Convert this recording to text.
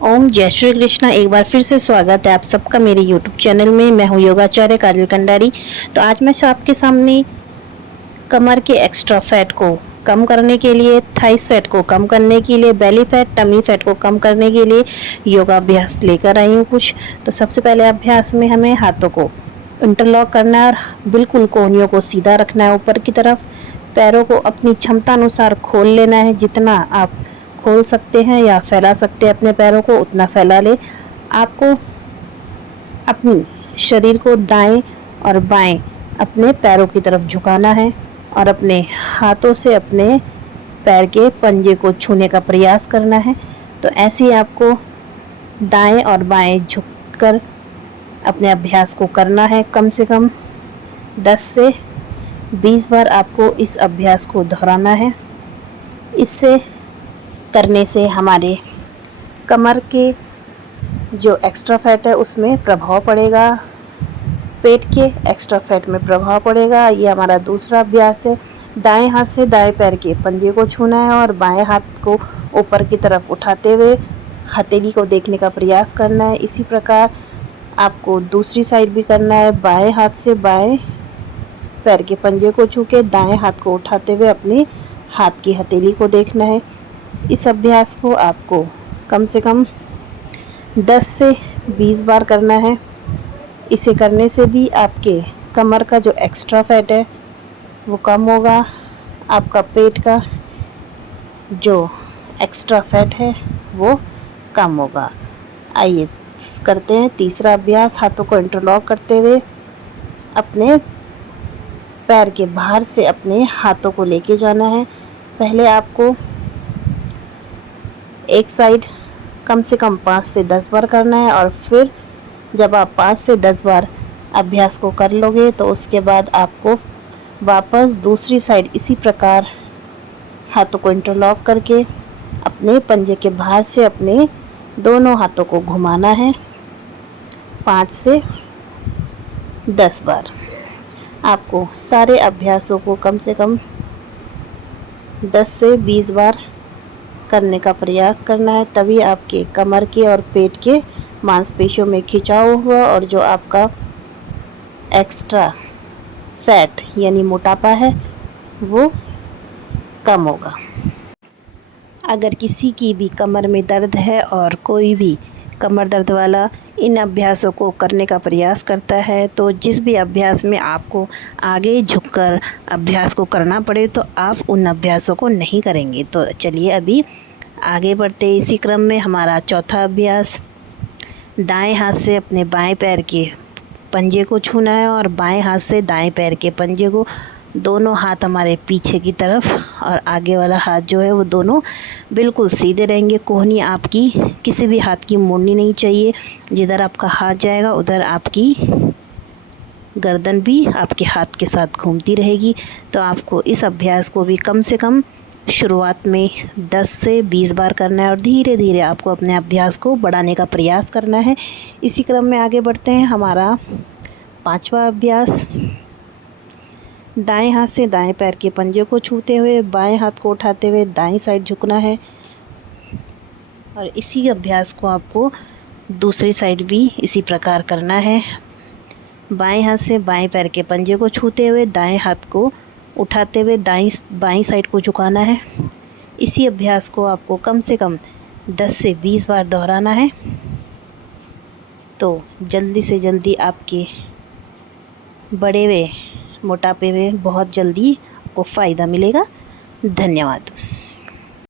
ओम जय श्री कृष्णा। एक बार फिर से स्वागत है आप सबका मेरे यूट्यूब चैनल में। मैं हूँ योगाचार्य काजल कंडारी। तो आज मैं आपके सामने कमर के एक्स्ट्रा फैट को कम करने के लिए, थाइस फैट को कम करने के लिए, बेली फैट, टमी फैट को कम करने के लिए योगाभ्यास लेकर आई हूँ कुछ। तो सबसे पहले अभ्यास में हमें हाथों को इंटरलॉक करना है और बिल्कुल कोहनियों को सीधा रखना है ऊपर की तरफ। पैरों को अपनी क्षमता अनुसार खोल लेना है। जितना आप खोल सकते हैं या फैला सकते हैं अपने पैरों को उतना फैला ले। आपको अपनी शरीर को दाएं और बाएं अपने पैरों की तरफ झुकाना है और अपने हाथों से अपने पैर के पंजे को छूने का प्रयास करना है। तो ऐसे ही आपको दाएं और बाएं झुककर अपने अभ्यास को करना है। कम से कम 10 से 20 बार आपको इस अभ्यास को दोहराना है। इससे करने से हमारे कमर के जो एक्स्ट्रा फैट है उसमें प्रभाव पड़ेगा, पेट के एक्स्ट्रा फैट में प्रभाव पड़ेगा। ये हमारा दूसरा अभ्यास है। दाएं हाथ से दाएं पैर के पंजे को छूना है और बाएं हाथ को ऊपर की तरफ उठाते हुए हथेली को देखने का प्रयास करना है। इसी प्रकार आपको दूसरी साइड भी करना है। बाएं हाथ से बाएं पैर के पंजे को छू के दाएं हाथ को उठाते हुए अपने हाथ की हथेली को देखना है। इस अभ्यास को आपको कम से कम 10 से 20 बार करना है। इसे करने से भी आपके कमर का जो एक्स्ट्रा फैट है वो कम होगा। आपका पेट का जो एक्स्ट्रा फैट है वो कम होगा। आइए करते हैं तीसरा अभ्यास। हाथों को इंटरलॉक करते हुए अपने पैर के बाहर से अपने हाथों को लेके जाना है। पहले आपको एक साइड कम से कम 5 से 10 बार करना है और फिर जब आप 5 से 10 बार अभ्यास को कर लोगे तो उसके बाद आपको वापस दूसरी साइड इसी प्रकार हाथों को इंटरलॉक करके अपने पंजे के बाहर से अपने दोनों हाथों को घुमाना है 5 से 10 बार। आपको सारे अभ्यासों को कम से कम 10 से 20 बार करने का प्रयास करना है। तभी आपके कमर के और पेट के मांसपेशियों में खिंचाव हुआ और जो आपका एक्स्ट्रा फैट यानी मोटापा है वो कम होगा। अगर किसी की भी कमर में दर्द है और कोई भी कमर दर्द वाला इन अभ्यासों को करने का प्रयास करता है तो जिस भी अभ्यास में आपको आगे झुककर अभ्यास को करना पड़े तो आप उन अभ्यासों को नहीं करेंगे। तो चलिए अभी आगे बढ़ते हैं। इसी क्रम में हमारा चौथा अभ्यास, दाएं हाथ से अपने बाएं पैर के पंजे को छूना है और बाएं हाथ से दाएं पैर के पंजे को, दोनों हाथ हमारे पीछे की तरफ और आगे वाला हाथ जो है वो दोनों बिल्कुल सीधे रहेंगे। कोहनी आपकी किसी भी हाथ की मोड़नी नहीं चाहिए। जिधर आपका हाथ जाएगा उधर आपकी गर्दन भी आपके हाथ के साथ घूमती रहेगी। तो आपको इस अभ्यास को भी कम से कम शुरुआत में 10 से 20 बार करना है और धीरे धीरे आपको अपने अभ्यास को बढ़ाने का प्रयास करना है। इसी क्रम में आगे बढ़ते हैं। हमारा पांचवा अभ्यास, दाएं हाथ से दाएं पैर के पंजे को छूते हुए बाएं हाथ को उठाते हुए दाईं साइड झुकना है और इसी अभ्यास को आपको दूसरी साइड भी इसी प्रकार करना है। बाएं हाथ से बाएं पैर के पंजे को छूते हुए दाएं हाथ को उठाते हुए बाईं साइड को झुकाना है। इसी अभ्यास को आपको कम से कम 10 से 20 बार दोहराना है। तो जल्दी से जल्दी आपके बढ़े हुए मोटापे में बहुत जल्दी आपको फ़ायदा मिलेगा। धन्यवाद।